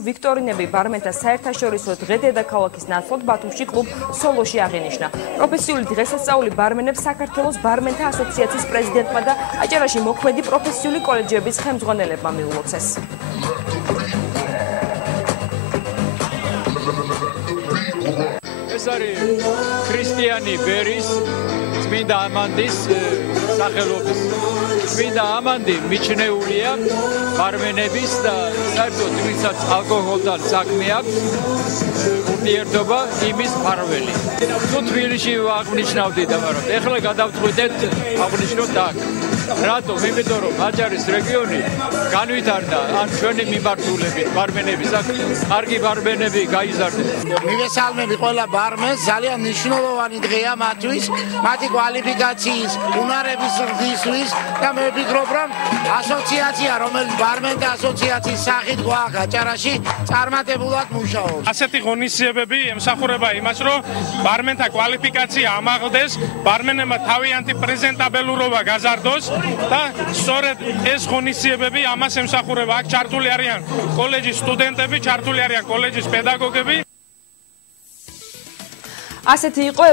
ვიქტორინები ბარმენთა საერთაშორისო დღე დედაქალაქის ნაცვლად ბათუმში კლუბ სოლოში აღინიშნა. პროფესიული დღესასწაული ბარმენებს საქართველოს ბარმენთა ასოციაციის პრეზიდენტმა და აჭარაში მოქმედი პროფესიული კოლეჯების ხელმძღვანელებმა მიულოცეს. ეს არის ქრისტიანი ბერის წმინდა ამანდის სახელობის. წმინდა ამანდი მიჩნეულია ბარმენების და საერთოდ ვისაც ალკოჰოლთან საქმე აქვს ურთიერთობა იმის მფარველი. თუ თბილისში აღნიშნავდით, მაგრამ ეხლა გადავწყვიტეთ აღნიშნოთ აქ. რატომ? იმიტომ რომ აჭარის რეგიონი განვითარდა ან ჩვენი მიმართულებით ბარმენების აქ კარგი ბარმენები გაიზარდნენ. მივესალმები ყველა ბარმენს, ძალიან მნიშვნელოვანი დღეა მათთვის, მათი კვალიფიკაციის, უნარების ზრდისთვის და მე ვფიქრობ, რომ ასოციაცია, რომელიც ბარმენთა ასოციაციის სახით გვაქვს აჭარაში, წარმატებულად მუშაობს. ასეთი ღონისძიებები ემსახურება იმას, რომ ბარმენთა კვალიფიკაცია ამაღლდეს, ბარმენებმა თავიანთი პრეზენტაბელურობა გაზარდოს და სწორედ ეს ღონისძიებები ამას ემსახურება. აქ ჩართული არიან კოლეჯის სტუდენტები, ჩართული არიან კოლეჯის პედაგოგები. ასეთი იყო